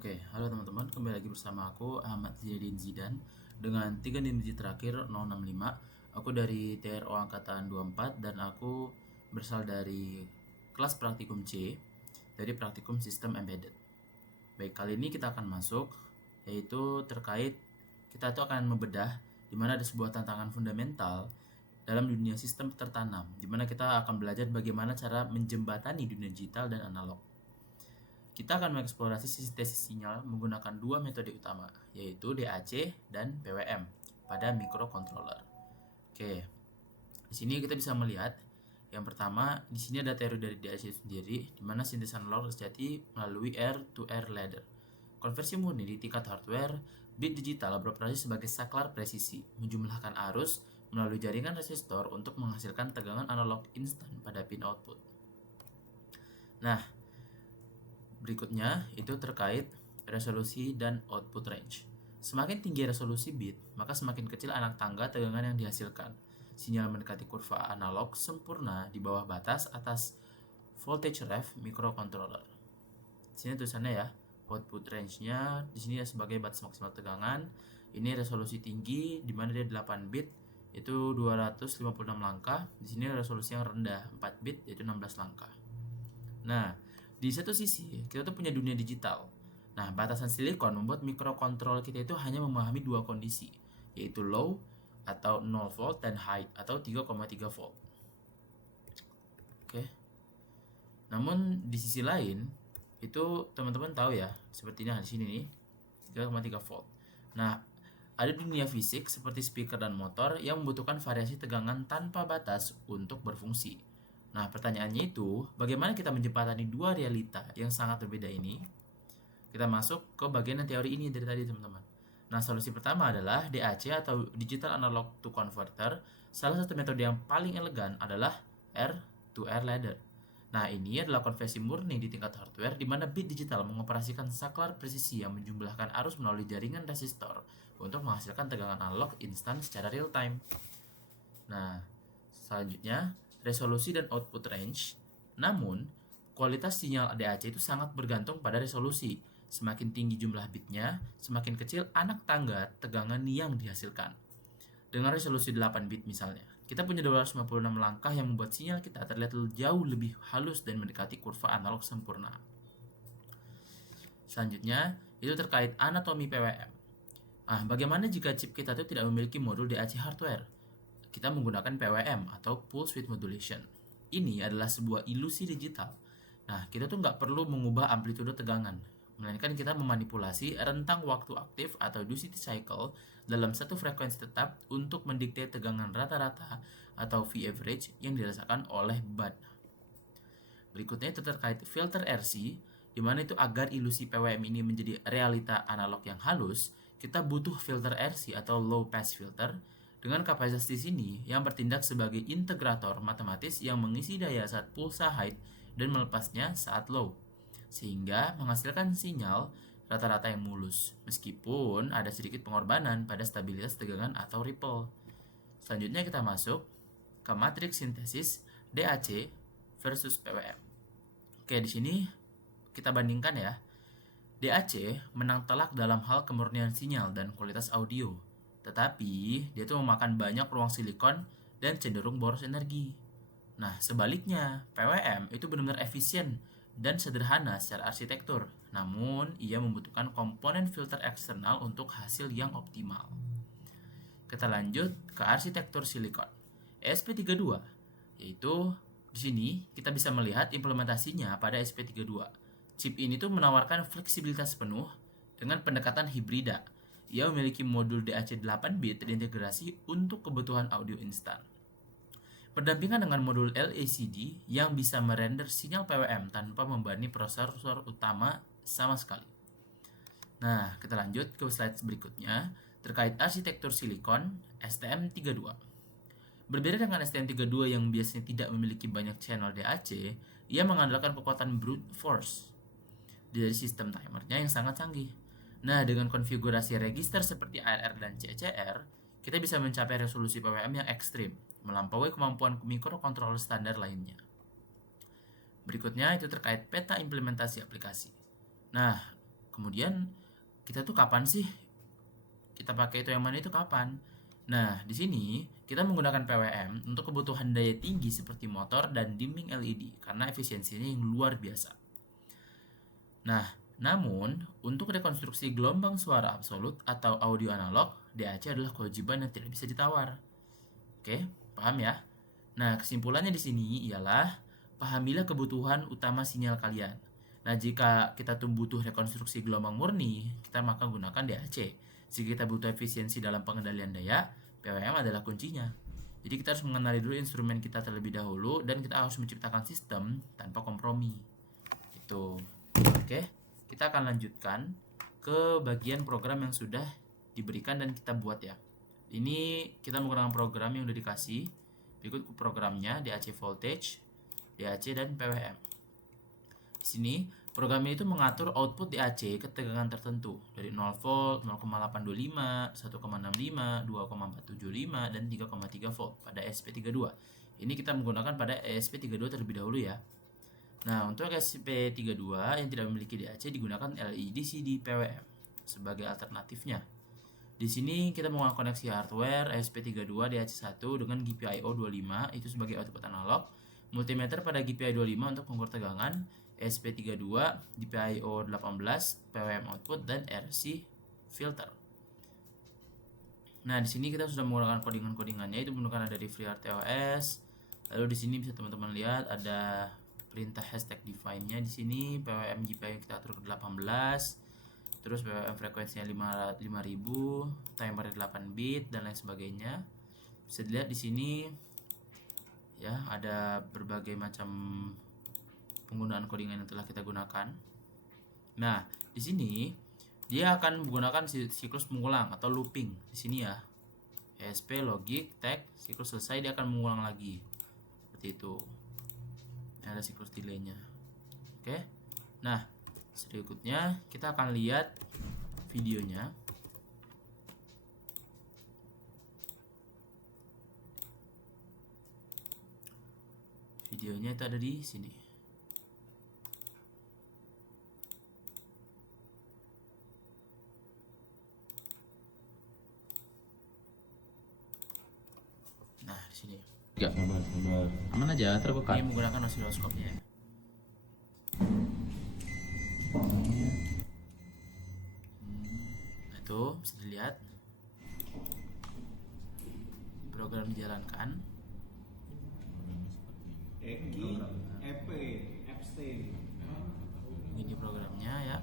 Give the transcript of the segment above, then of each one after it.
Oke, halo teman-teman, kembali lagi bersama aku Ahmad Zidin Zidan dengan 3 digit terakhir 065. Aku dari TRO Angkatan 24 dan aku berasal dari kelas praktikum C dari praktikum Sistem Embedded. Baik, kali ini kita akan masuk yaitu terkait kita tuh akan membedah di mana ada sebuah tantangan fundamental dalam dunia sistem tertanam, di mana kita akan belajar bagaimana cara menjembatani dunia digital dan analog. Kita akan mengeksplorasi sintesis sinyal menggunakan dua metode utama, yaitu DAC dan PWM pada microcontroller. Oke, di sini kita bisa melihat yang pertama, di sini ada teori dari DAC sendiri, di mana sintesis analog terjadi melalui air-to-air ladder. Konversi murni di tingkat hardware, bit digital beroperasi sebagai saklar presisi, menjumlahkan arus melalui jaringan resistor untuk menghasilkan tegangan analog instan pada pin output. Nah, berikutnya itu terkait resolusi dan output range. Semakin tinggi resolusi bit, maka semakin kecil anak tangga tegangan yang dihasilkan. Sinyal mendekati kurva analog sempurna di bawah batas atas voltage ref microcontroller. Di sini tulisannya ya, output range-nya di sini sebagai batas maksimal tegangan. Ini resolusi tinggi di mana dia 8 bit itu 256 langkah. Di sini resolusi yang rendah 4 bit yaitu 16 langkah. Nah, di satu sisi kita tuh punya dunia digital. Nah, batasan silikon membuat mikrokontrol kita itu hanya memahami dua kondisi, yaitu low atau 0 volt dan high atau 3,3 volt. Oke. Namun di sisi lain itu teman-teman tahu ya, sepertinya di sini nih 3,3 volt. Nah, ada dunia fisik seperti speaker dan motor yang membutuhkan variasi tegangan tanpa batas untuk berfungsi. Nah, pertanyaannya itu, bagaimana kita menjembatani dua realita yang sangat berbeda ini? Kita masuk ke bagian teori ini dari tadi, teman-teman. Nah, solusi pertama adalah DAC atau Digital Analog to Converter. Salah satu metode yang paling elegan adalah air-to-air ladder. Nah, ini adalah konversi murni di tingkat hardware di mana bit digital mengoperasikan saklar presisi yang menjumlahkan arus melalui jaringan resistor untuk menghasilkan tegangan analog instan secara real time. Nah, selanjutnya resolusi dan output range. Namun, kualitas sinyal DAC itu sangat bergantung pada resolusi. Semakin tinggi jumlah bitnya, semakin kecil anak tangga tegangan yang dihasilkan. Dengan resolusi 8 bit misalnya, kita punya 256 langkah yang membuat sinyal kita terlihat jauh lebih halus dan mendekati kurva analog sempurna. Selanjutnya, itu terkait anatomi PWM. Bagaimana jika chip kita itu tidak memiliki modul DAC hardware? Kita menggunakan PWM atau Pulse Width Modulation. Ini adalah sebuah ilusi digital. Nah, kita tuh nggak perlu mengubah amplitude tegangan, melainkan kita memanipulasi rentang waktu aktif atau duty cycle dalam satu frekuensi tetap untuk mendikte tegangan rata-rata atau V average yang dirasakan oleh bud. Berikutnya itu terkait filter RC, di mana itu agar ilusi PWM ini menjadi realita analog yang halus, kita butuh filter RC atau low pass filter dengan kapasitas di sini yang bertindak sebagai integrator matematis yang mengisi daya saat pulsa high dan melepasnya saat low, sehingga menghasilkan sinyal rata-rata yang mulus, meskipun ada sedikit pengorbanan pada stabilitas tegangan atau ripple. Selanjutnya kita masuk ke matriks sintesis DAC versus PWM. Oke, di sini kita bandingkan ya. DAC menang telak dalam hal kemurnian sinyal dan kualitas audio. Tetapi, dia tuh memakan banyak ruang silikon dan cenderung boros energi. Nah, sebaliknya, PWM itu benar-benar efisien dan sederhana secara arsitektur. Namun, ia membutuhkan komponen filter eksternal untuk hasil yang optimal. Kita lanjut ke arsitektur silikon. ESP32, yaitu di sini kita bisa melihat implementasinya pada ESP32. Chip ini tuh menawarkan fleksibilitas penuh dengan pendekatan hibrida. Ia memiliki modul DAC 8 bit terintegrasi untuk kebutuhan audio instan. Berdampingan dengan modul LACD yang bisa merender sinyal PWM tanpa membebani prosesor utama sama sekali. Nah, kita lanjut ke slide berikutnya terkait arsitektur silikon STM32. Berbeda dengan STM32 yang biasanya tidak memiliki banyak channel DAC, ia mengandalkan kekuatan brute force dari sistem timernya yang sangat canggih. Nah, dengan konfigurasi register seperti ARR dan CCR, kita bisa mencapai resolusi PWM yang ekstrim, melampaui kemampuan microcontroller standar lainnya. Berikutnya itu terkait peta implementasi aplikasi. Nah, kemudian kita tuh kapan sih kita pakai itu yang mana itu kapan? Nah, di sini kita menggunakan PWM untuk kebutuhan daya tinggi seperti motor dan dimming LED karena efisiensinya yang luar biasa. Nah, namun untuk rekonstruksi gelombang suara absolut atau audio analog, DAC adalah kewajiban yang tidak bisa ditawar. Oke, paham ya? Nah, kesimpulannya di sini ialah pahamilah kebutuhan utama sinyal kalian. Nah, jika kita tuh butuh rekonstruksi gelombang murni, kita maka gunakan DAC. Jika kita butuh efisiensi dalam pengendalian daya, PWM adalah kuncinya. Jadi kita harus mengenali dulu instrumen kita terlebih dahulu dan kita harus menciptakan sistem tanpa kompromi. Itu. Oke, kita akan lanjutkan ke bagian program yang sudah diberikan dan kita buat ya. Ini kita menggunakan program yang udah dikasih. Berikut programnya DAC voltage, DAC dan PWM. Di sini program ini itu mengatur output DAC ke tegangan tertentu dari 0 volt, 0,825, 1,65, 2,475 dan 3,3 volt pada ESP32. Ini kita menggunakan pada ESP32 terlebih dahulu ya. Nah, untuk ESP32 yang tidak memiliki DAC digunakan LED-CD PWM sebagai alternatifnya. Di sini kita menggunakan koneksi hardware ESP32 DAC1 dengan GPIO 25 itu sebagai output analog, multimeter pada GPIO 25 untuk mengukur tegangan, ESP32 GPIO 18 PWM output dan RC filter. Nah, di sini kita sudah menggunakan codingan-codingannya itu menggunakan dari FreeRTOS. Lalu di sini bisa teman-teman lihat ada perintah hashtag define-nya di sini, PWM GPIO kita atur ke 18. Terus PWM frekuensinya 5000, timer 8 bit dan lain sebagainya. Bisa dilihat di sini ya, ada berbagai macam penggunaan codingan yang telah kita gunakan. Nah, di sini dia akan menggunakan siklus mengulang atau looping di sini ya. ESP, logic, tag, siklus selesai dia akan mengulang lagi. Seperti itu. Ada siklus delay-nya. Oke. Nah, berikutnya kita akan lihat videonya. Videonya itu ada di sini. Nah, di sini. Enggak, aman aja, terbuka. Ini menggunakan osiloskopnya. Itu bisa dilihat program dijalankan. Ini programnya ya.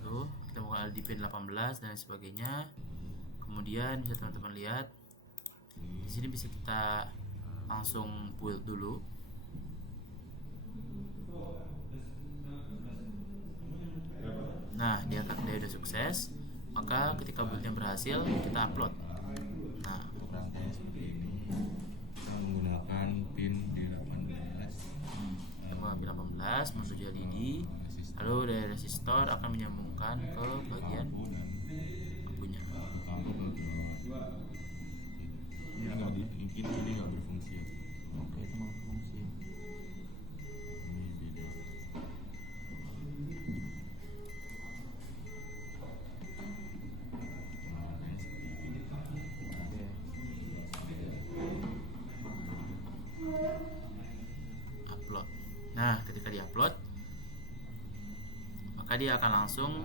Tuh, kita buka LDP 18 dan sebagainya. Kemudian bisa teman-teman lihat di sini bisa kita langsung build dulu. Nah, dia udah sukses. Maka ketika buildnya berhasil, kita upload. Nah, Rangkaian seperti ini. Kita menggunakan pin D18. kita mau ambil 18 menuju LED. Lalu dari resistor akan menyambungkan ke bagian lampunya. Ini agak mungkin ini nggak berfungsi. Oke, itu nggak berfungsi. Ini beda. Upload. Nah, ketika diupload, maka dia akan langsung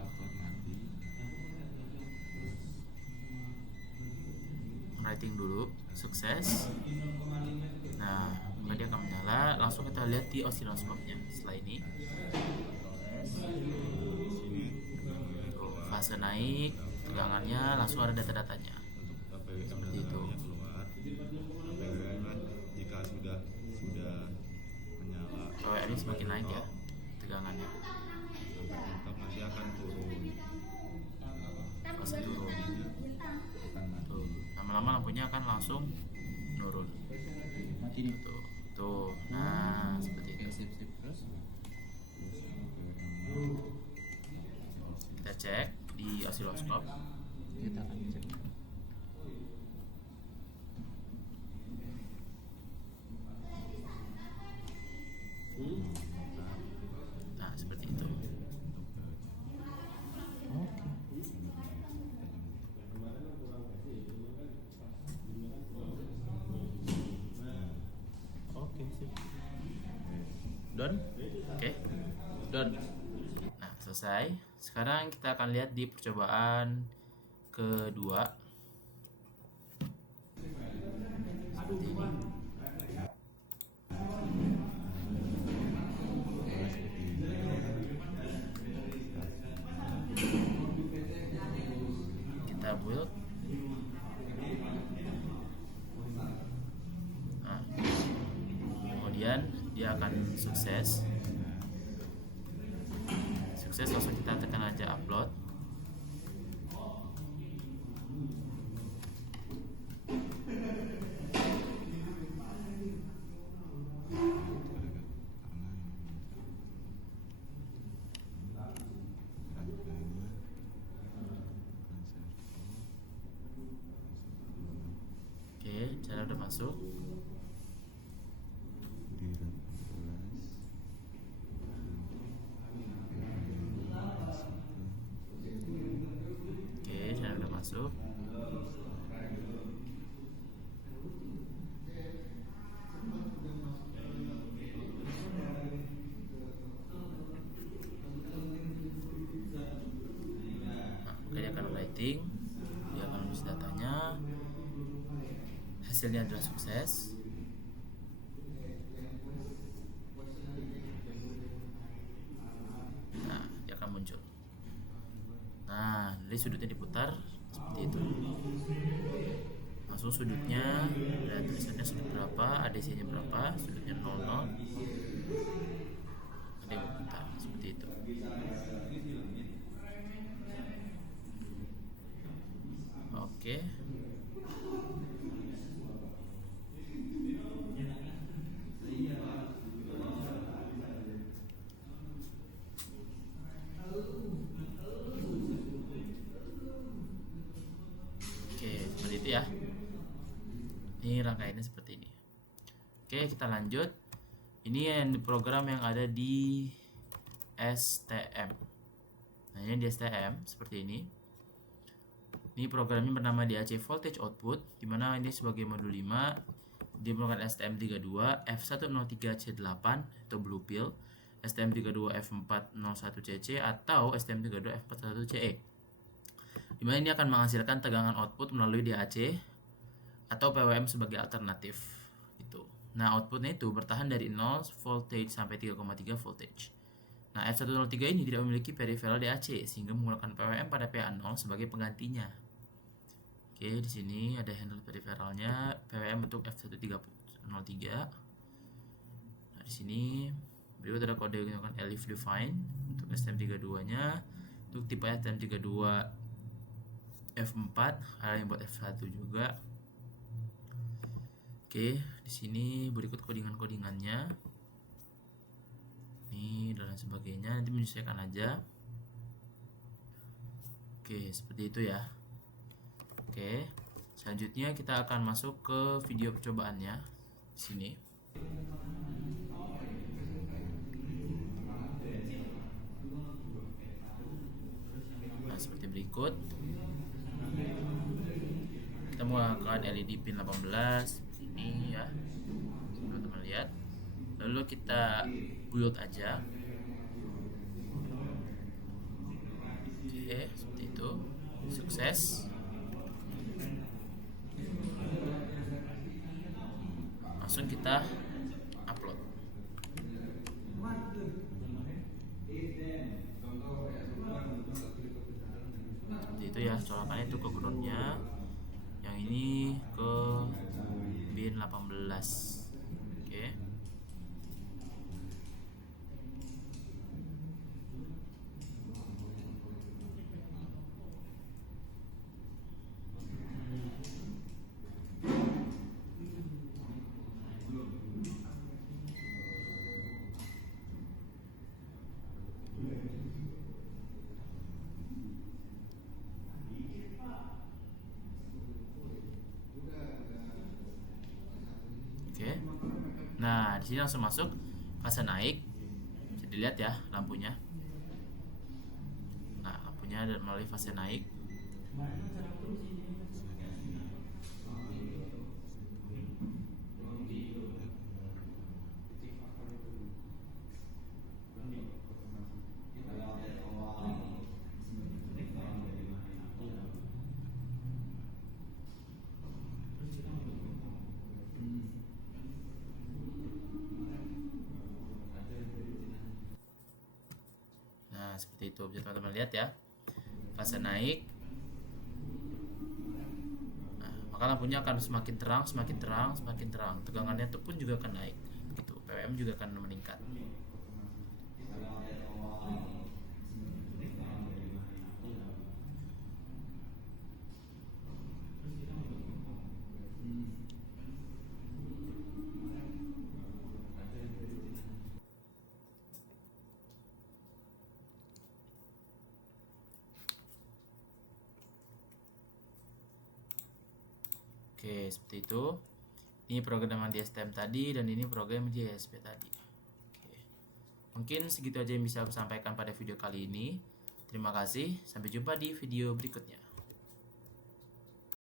writing dulu, sukses. Nah, maka dia akan menyala. Langsung kita lihat di osiloskopnya. Setelah ini, tuh, fase naik, tegangannya langsung ada data-datanya. Seperti itu. Jika sudah menyala, PWM ini semakin naik ya tegangannya. nanti akan turun. Fase turun. Tuh, lama-lama lampunya akan langsung menurun. Mati nih. Tuh. Nah, seperti itu. Sip terus. Kita cek di osiloskop. Kita akan cek. Nah, seperti itu. selesai. Sekarang kita akan lihat di percobaan kedua. Seperti ini. Kita build. Nah, kemudian dia akan sukses. Langsung kita tekan aja upload. Oke, cara udah masuk. Masuk. Dia akan writing, dia akan nulis datanya, hasilnya adalah sukses. Nah, dia akan muncul. Nah, dari sudutnya diputar seperti itu. Langsung sudutnya dan tulisannya sudut berapa, ADC nya berapa, sudutnya 00. Ada yang berputar seperti itu. Oke. Seperti itu ya. Ini rangkaiannya seperti ini. Oke, kita lanjut. Ini yang program yang ada di STM. Nah, ini di STM seperti ini. Ini programnya bernama DAC Voltage Output, dimana ini sebagai modul 5 dia menggunakan STM32 F103C8 atau Blue Pill, STM32 F401CC atau STM32 F41CE. Dimana ini akan menghasilkan tegangan output melalui DAC atau PWM sebagai alternatif gitu. Nah, outputnya itu bertahan dari 0 voltage sampai 3,3 voltage. Nah, F103 ini tidak memiliki peripheral DAC sehingga menggunakan PWM pada PA0 sebagai penggantinya. Oke, di sini ada handle peripheralnya PWM untuk F103. Nah, di sini berikut ada kode yang menggunakan elif define untuk STM32-nya. Untuk tipe STM32 F4, ada yang buat F1 juga. Oke, di sini berikut codingan-codingannya. Ini dan sebagainya, nanti menyesuaikan aja. Oke, seperti itu ya. Oke, selanjutnya kita akan masuk ke video percobaannya di sini. Nah, seperti berikut. Kita menggunakan LED pin 18 ini ya, teman-teman lihat. Lalu kita build aja. Oke, seperti itu. Sukses. Langsung kita upload. Seperti itu ya, colokannya itu ke groundnya. Yang ini ke bin 18. Oke. Oke. Nah, di sini langsung masuk fase naik. Bisa dilihat ya lampunya. Nah, lampunya melalui fase naik. seperti itu bisa teman-teman lihat ya, fase naik. Nah, maka lampunya akan semakin terang, semakin terang, semakin terang. Tegangannya itu pun juga akan naik. Gitu. PWM juga akan meningkat. Oke, seperti itu. Ini program di STM tadi dan ini program di JSP tadi. Oke. Mungkin segitu aja yang bisa aku sampaikan pada video kali ini. Terima kasih, sampai jumpa di video berikutnya.